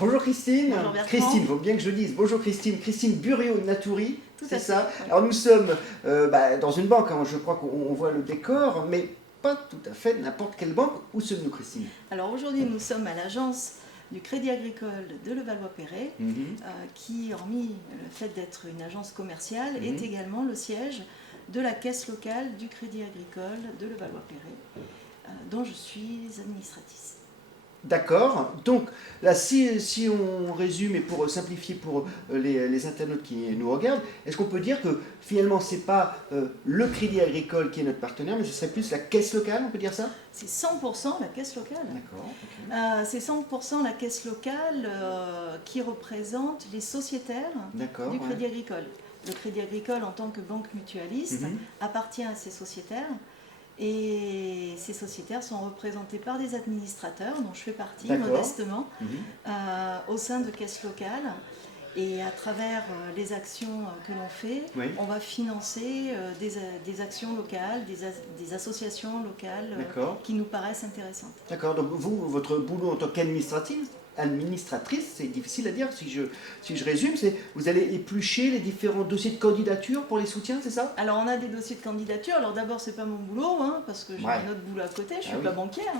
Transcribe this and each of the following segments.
Bonjour Christine. Bonjour Bertrand. Christine, il faut bien que je dise. Bonjour Christine. Christine Buriot-Naturi, c'est ça? Oui. Alors nous sommes dans une banque, hein, je crois qu'on voit le décor, mais pas tout à fait n'importe quelle banque. Où sommes-nous Christine? Alors aujourd'hui, nous sommes à l'agence du Crédit Agricole de Levallois-Perret, qui, hormis le fait d'être une agence commerciale, est également le siège de la caisse locale du Crédit Agricole de Levallois-Perret, dont je suis administratrice. D'accord. Donc là, si on résume et pour simplifier pour les internautes qui nous regardent, est-ce qu'on peut dire que finalement, ce n'est pas le Crédit Agricole qui est notre partenaire, mais ce serait plus la caisse locale, on peut dire ça? C'est 100% la caisse locale. D'accord. C'est 100% la caisse locale qui représente les sociétaires du Crédit Agricole. Le Crédit Agricole, en tant que banque mutualiste, appartient à ces sociétaires. Et ces sociétaires sont représentés par des administrateurs, dont je fais partie modestement, au sein de caisses locales. Et à travers les actions que l'on fait, on va financer des actions locales, des associations locales qui nous paraissent intéressantes. D'accord, donc vous, votre boulot en tant qu'administratrice, c'est difficile à dire, si je résume, c'est vous allez éplucher les différents dossiers de candidature pour les soutiens, c'est ça? Alors on a des dossiers de candidature, alors d'abord c'est pas mon boulot, parce que j'ai un autre boulot à côté, je suis pas banquière.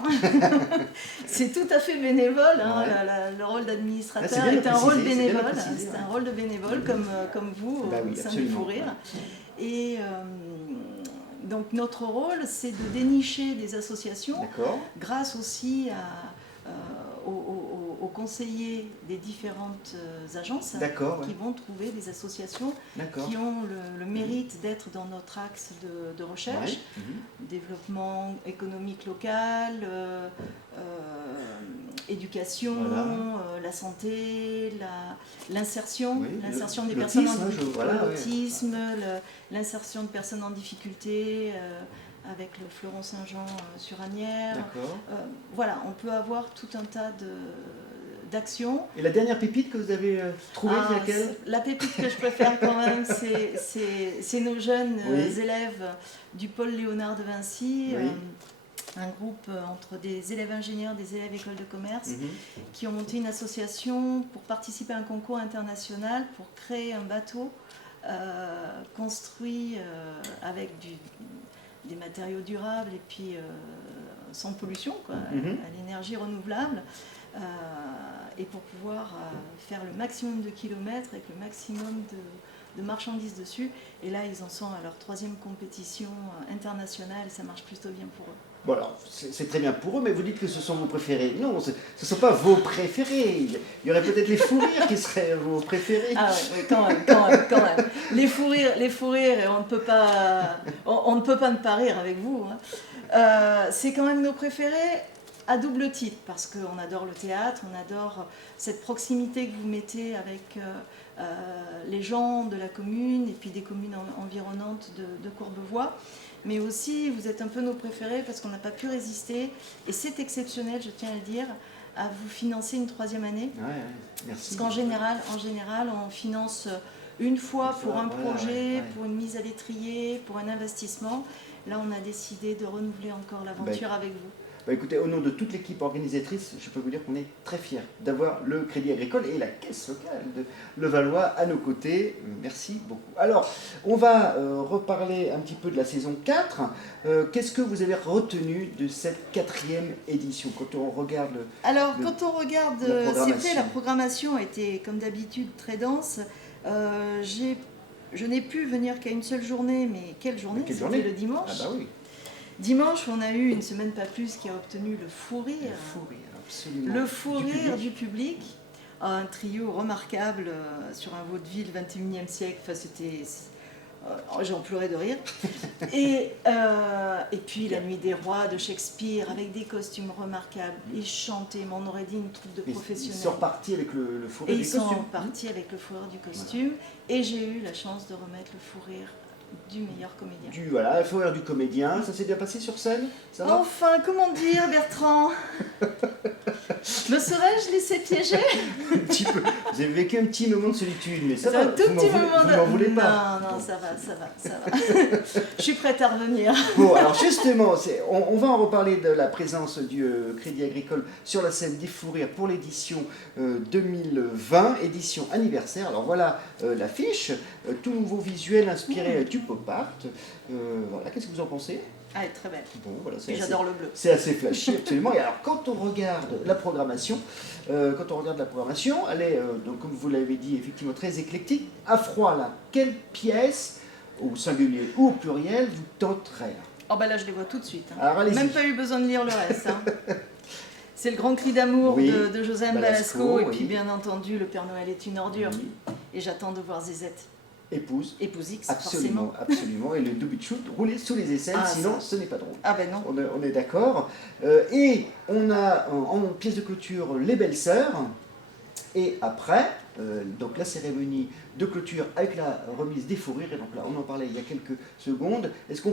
C'est tout à fait bénévole, le rôle d'administrateur est un rôle bénévole, c'est un rôle de bénévole comme vous au sein du Fou Rire. Et donc notre rôle c'est de dénicher des associations grâce aussi aux conseillers des différentes agences qui vont trouver des associations qui ont le mérite d'être dans notre axe de recherche, développement économique local, éducation, la santé, l'insertion, l'insertion des personnes en difficulté, l'autisme, l'insertion de personnes en difficulté, avec le Fleuron Saint-Jean sur Asnières. Voilà, on peut avoir tout un tas d'actions. Et la dernière pépite que vous avez trouvée, c'est laquelle? La pépite que je préfère quand même, c'est nos jeunes élèves du pôle Léonard de Vinci, un groupe entre des élèves ingénieurs, des élèves écoles de commerce, qui ont monté une association pour participer à un concours international pour créer un bateau construit avec des matériaux durables et puis sans pollution, à l'énergie renouvelable, et pour pouvoir faire le maximum de kilomètres avec le maximum de marchandises dessus. Et là, ils en sont à leur 3e compétition internationale et ça marche plutôt bien pour eux. Bon alors, c'est très bien pour eux, mais vous dites que ce sont vos préférés. Non, ce ne sont pas vos préférés. Il y aurait peut-être les fous rires qui seraient vos préférés. Ah oui, quand même. Les fous rires, on ne peut pas ne pas rire avec vous. C'est quand même nos préférés à double titre, parce qu'on adore le théâtre, on adore cette proximité que vous mettez avec les gens de la commune et puis des communes environnantes de Courbevoie. Mais aussi, vous êtes un peu nos préférés parce qu'on n'a pas pu résister, et c'est exceptionnel, je tiens à le dire, à vous financer une 3e année. Merci. Parce qu'en général, on finance une fois pour un projet, pour une mise à l'étrier, pour un investissement. Là, on a décidé de renouveler encore l'aventure avec vous. Écoutez, au nom de toute l'équipe organisatrice, je peux vous dire qu'on est très fiers d'avoir le Crédit Agricole et la caisse locale de Levallois à nos côtés. Merci beaucoup. Alors, on va reparler un petit peu de la saison 4. Qu'est-ce que vous avez retenu de cette 4e édition quand on regarde quand on regarde, c'est vrai, la programmation a été comme d'habitude très dense. Je n'ai pu venir qu'à une seule journée, mais quelle journée? C'était le dimanche. Ah bah oui. Dimanche, on a eu une semaine pas plus qui a obtenu le fou rire. Le fou rire, absolument. Le fou rire du public. Un trio remarquable sur un vaudeville 21e siècle. Enfin, c'était... j'en pleurais de rire. Et puis La Nuit des Rois de Shakespeare, avec des costumes remarquables. Ils chantaient, mais on aurait dit une troupe de professionnels. Ils sont repartis avec le fou rire du costume. Ils sont repartis avec le fou rire du costume. Voilà. Et j'ai eu la chance de remettre le fou rire du meilleur comédien. Le fou rire du comédien. Ça s'est bien passé sur scène? Ça va? Enfin, comment dire, Bertrand? Me serais-je laissé piéger? Un petit peu. Vous Vous avez vécu un petit moment de solitude, mais ça va, vous m'en voulez pas. Non, ça va. Je suis prête à revenir. Bon, alors justement, on va en reparler de la présence du Crédit Agricole sur la scène des Fous Rires pour l'édition 2020, édition anniversaire. Alors voilà l'affiche, tout nouveau visuel inspiré du pop art. Voilà, qu'est-ce que vous en pensez ? Ah, elle est très belle. Bon, voilà, j'adore le bleu. C'est assez flashy, absolument. Et alors, quand on regarde la programmation, elle est, donc, comme vous l'avez dit, effectivement très éclectique. À froid, là, quelle pièce, au singulier ou au pluriel, vous tenterait ? Oh, ben là, je les vois tout de suite. Hein. Alors, même pas eu besoin de lire le reste. Hein. C'est le grand cri d'amour de José Balasco. Et puis, bien entendu, Le Père Noël est une ordure. Oui. Et j'attends de voir Zézette. Épouse X, absolument, forcément. Absolument, et le double shoot rouler sous les aisselles, sinon ce n'est pas drôle. Ah ben non. On est d'accord. Et on a en pièce de clôture Les Belles Sœurs, et après, donc la cérémonie de clôture avec la remise des Fous Rires, et donc là on en parlait il y a quelques secondes. Est-ce qu'on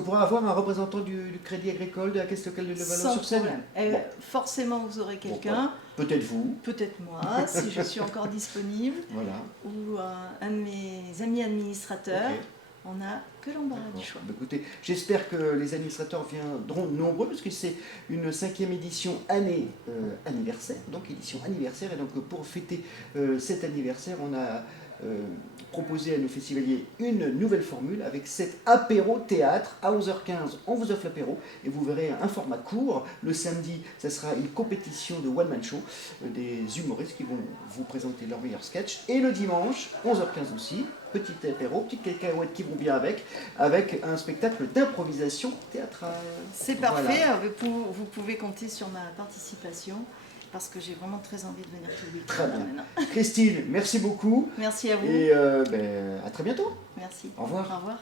pourra avoir un représentant du Crédit Agricole, de la Caisse locale de Levallois sur scène ? Bon. Forcément vous aurez quelqu'un. Peut-être vous. Peut-être moi, si je suis encore disponible. Voilà. Ou un de mes amis administrateurs. Okay. On n'a que l'embarras du choix. Écoutez, j'espère que les administrateurs viendront nombreux, parce que c'est une 5e édition anniversaire, donc édition anniversaire, et donc pour fêter cet anniversaire, on a proposé à nos festivaliers une nouvelle formule avec cet apéro théâtre. À 11h15, on vous offre l'apéro, et vous verrez un format court. Le samedi, ça sera une compétition de one-man show, des humoristes qui vont vous présenter leurs meilleurs sketchs, et le dimanche, 11h15 aussi, petit apéro, petites cacahuètes qui vont bien avec un spectacle d'improvisation théâtrale. C'est parfait, voilà. Vous pouvez compter sur ma participation, parce que j'ai vraiment très envie de venir tout le week-end. Très bien. Christine, merci beaucoup. Merci à vous. Et à très bientôt. Merci. Au revoir. Au revoir.